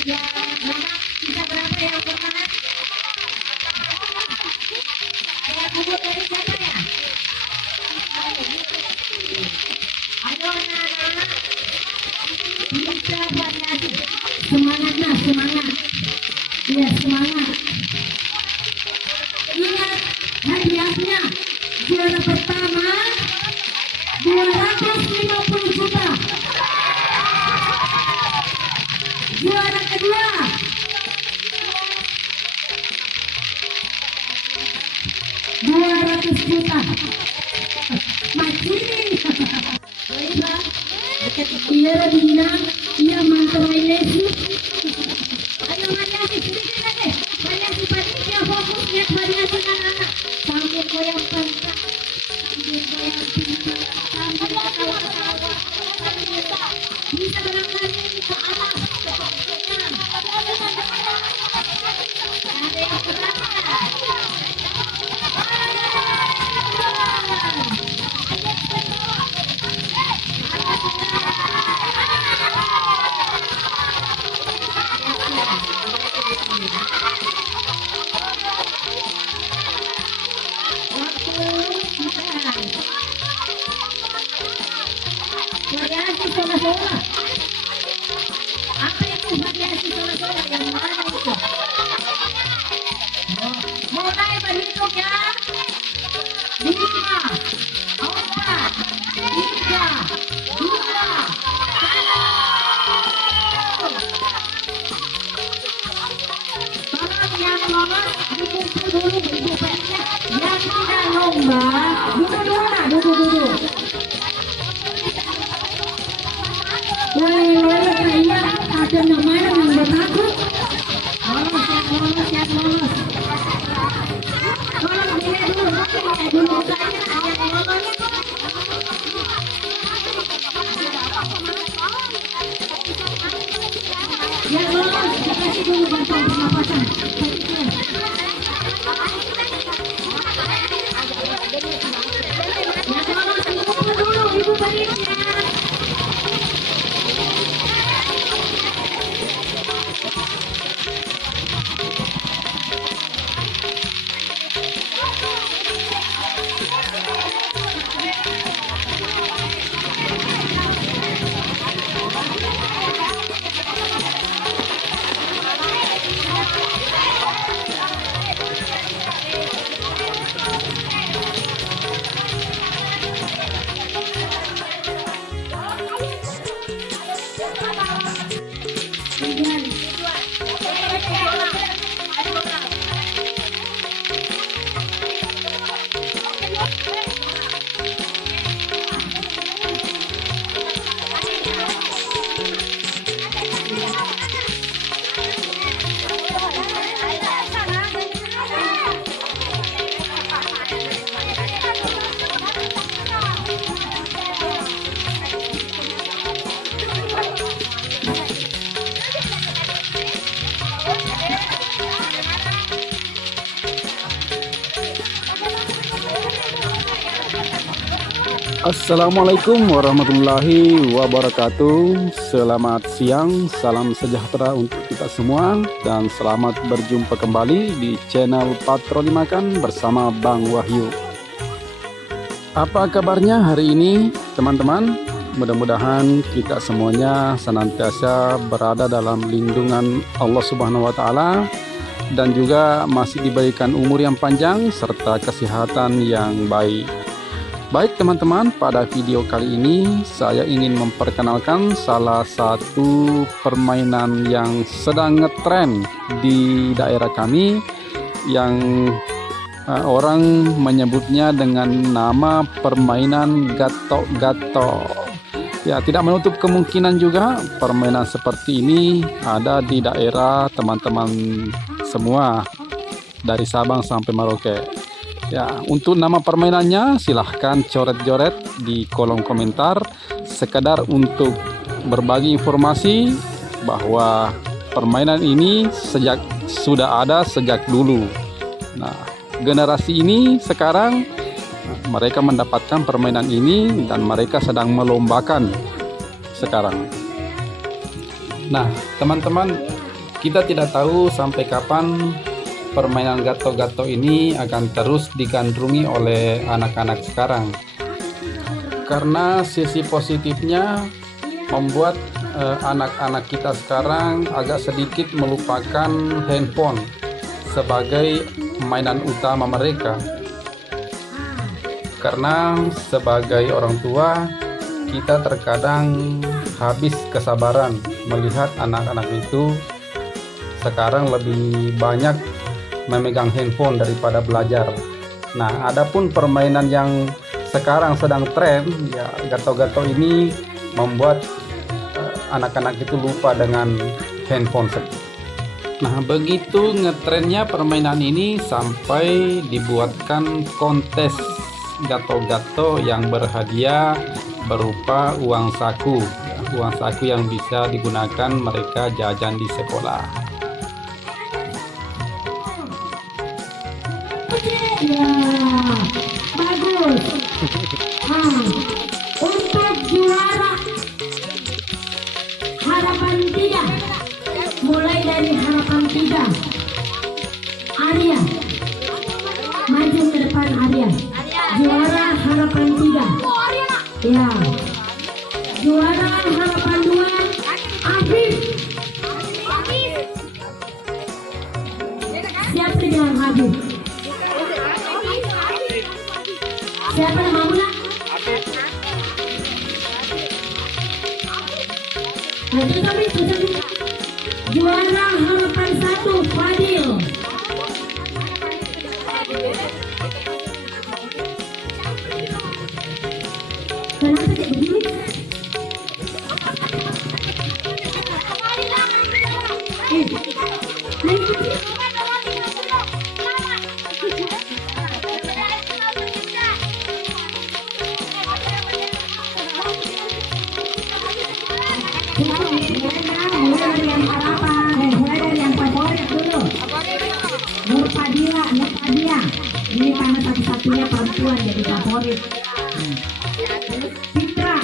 Kita berapa yang pertama? Ada bubur dari siapa ya? Ayo anak-anak, bisa variasi. Semangat nah, semangat. Ya semangat. Ingat hadiahnya. Juara pertama 250 juta. Juara kedua 200 juta. Masih baiklah. Ia bilang ia manterai Yesus. Ayo variasi sedikit lagi. Variasi panitia fokus lihat variasi anak-anak. Sambil goyang pangkat. Sambil goyang pinggang. Sambil ketawa-ketawa. Bisa barangkali ke atas. Ada yang pertama. Variasi sola-sola. Apa itu variasi sola-sola? Yang mana itu? Mulai berhitung ya. 5, 4, 3, 2, 1. Tolong yang lolos dikumpul dulu ibu petnya. Yang tidak lomba, duduk. Boleh saya ada namanya yang bertakut. Yang lolos. Tolong dilihat dulu saya ada yang lolos. Yang lolos dikasih dulu bantuan pernapasan. Yang lolos dikumpul dulu ibu bayinya. Assalamualaikum warahmatullahi wabarakatuh. Selamat siang, salam sejahtera untuk kita semua, dan selamat berjumpa kembali di channel Patroli Makan bersama Bang Wahyu. Apa kabarnya hari ini teman-teman? Mudah-mudahan kita semuanya senantiasa berada dalam lindungan Allah Subhanahu wa Ta'ala, dan juga masih diberikan umur yang panjang serta kesehatan yang baik. Baik teman-teman, pada video kali ini saya ingin memperkenalkan salah satu permainan yang sedang ngetren di daerah kami, yang orang menyebutnya dengan nama permainan gatok-gatok. Ya, tidak menutup kemungkinan juga permainan seperti ini ada di daerah teman-teman semua dari Sabang sampai Merauke. Ya, untuk nama permainannya silahkan coret-coret di kolom komentar, sekedar untuk berbagi informasi bahwa permainan ini sudah ada sejak dulu. Nah, generasi ini sekarang mereka mendapatkan permainan ini dan mereka sedang melombakan sekarang. Nah, teman-teman, Kita tidak tahu sampai kapan permainan gato-gato ini akan terus digandrungi oleh anak-anak sekarang. Karena sisi positifnya membuat anak-anak kita sekarang agak sedikit melupakan handphone sebagai mainan utama mereka. Karena sebagai orang tua, kita terkadang habis kesabaran melihat anak-anak itu sekarang lebih banyak memegang handphone daripada belajar. Nah, adapun permainan yang sekarang sedang tren, ya gato-gato ini membuat anak-anak itu lupa dengan handphone. Nah, begitu ngetrennya permainan ini sampai dibuatkan kontes gato-gato yang berhadiah berupa uang saku, uang saku yang bisa digunakan mereka jajan di sekolah. Ya, bagus. Untuk juara harapan 3, mulai dari harapan 3, Arya, maju ke depan Arya. Juara harapan 3. Ya. Juara harapan 2, Afif. Siapa dengan Afif? Siapa namamu? Juara harapan 1, Fadil. Kenapa kayak begini? Mulai dari yang harapan, mulai dari yang favorit dulu. Nurpadia. Ini karena satu-satunya perempuan jadi favorit. Fitra.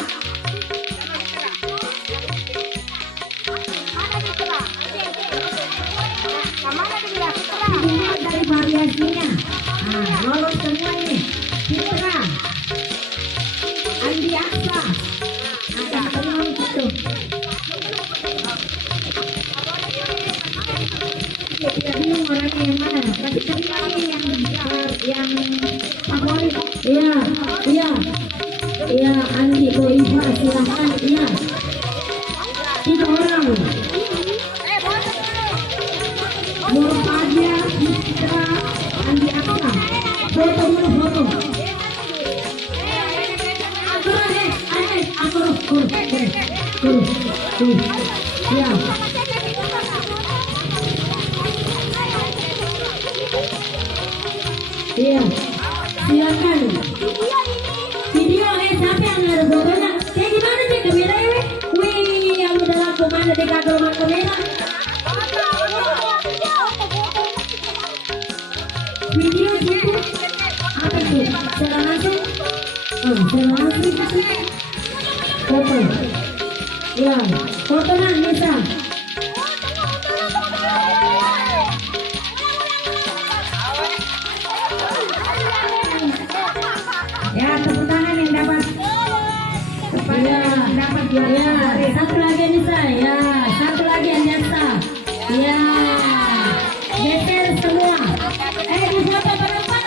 Dilihat dari variasinya. Nah, lolos semua ini. Fitra. Andi Aksa. Ada semua itu. Tidak bingung orangnya yang mana, tapi ini yang favorit. Iya, Andi Boiva, silahkan. Iya, 3 orang. Nurpadia, Fitra, Andi Aksa. Foto dulu. Iya. Iya, silakan. Video siapa yang ada fotonya? Kayak gimana sih kamera ini? Wih, yang udah laku mana di rumah kamera? Video situ? Apa itu? Secara langsung? Foto. Ya, foto Nisa. Ya, tepuk tangan yang dapat. Ya, dapat juara. Ya, satu lagi Nisa. Ya, satu lagi Anjasa. Ya, geser semua. Di foto berapa?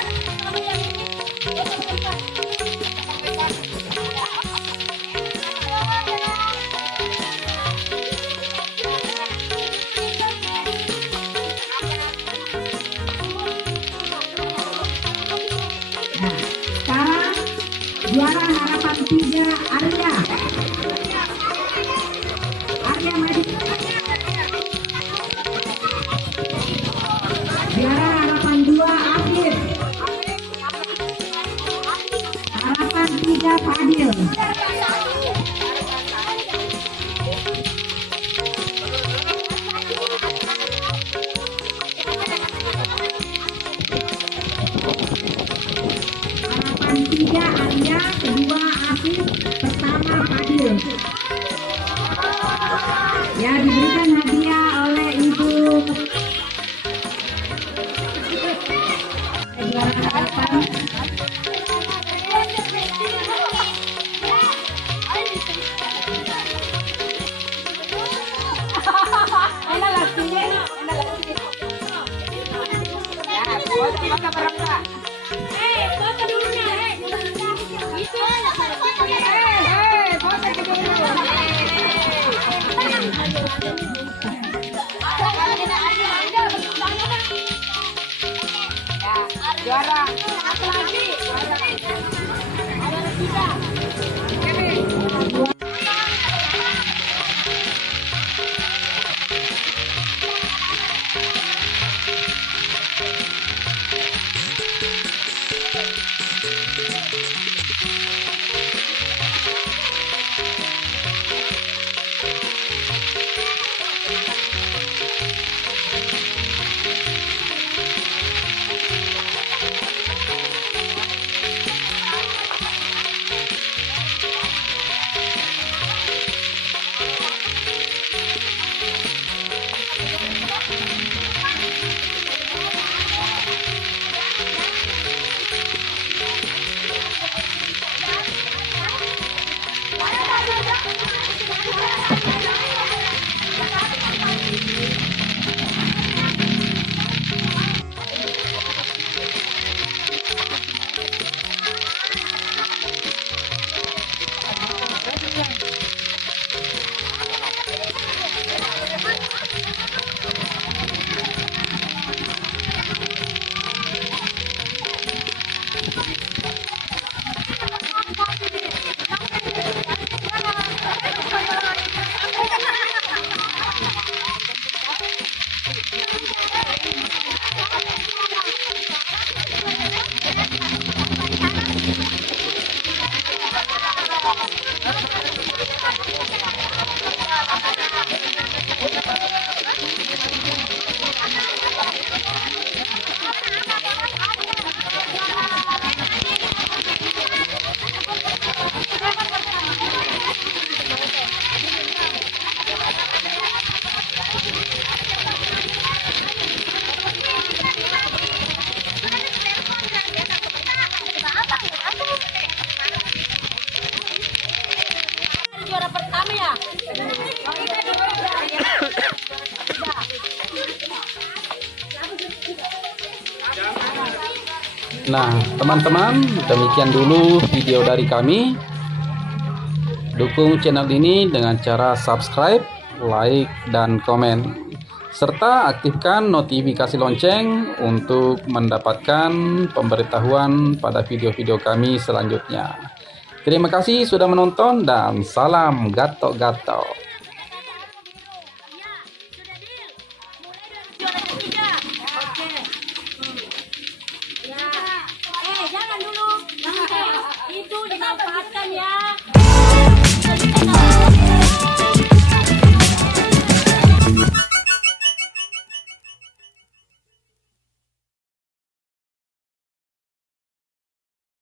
Juara harapan 3, Arya maju. Juara harapan 2, Afif. Harapan 3, Fadil. Harapan 3, Arya. Kedua, Afif. Pertama, Fadil. Ya, diberikan hadiah oleh Ibu foto dulu nih. Itu. Foto dulu. Juara. Satu lagi. Juara 3. Juara pertama ya. Nah, teman-teman, demikian dulu video dari kami. Dukung channel ini dengan cara subscribe, like, dan komen. Serta aktifkan notifikasi lonceng untuk mendapatkan pemberitahuan pada video-video kami selanjutnya. Terima kasih sudah menonton dan salam gatok-gatok. Jangan dulu. Itu dimanfaatkan ya.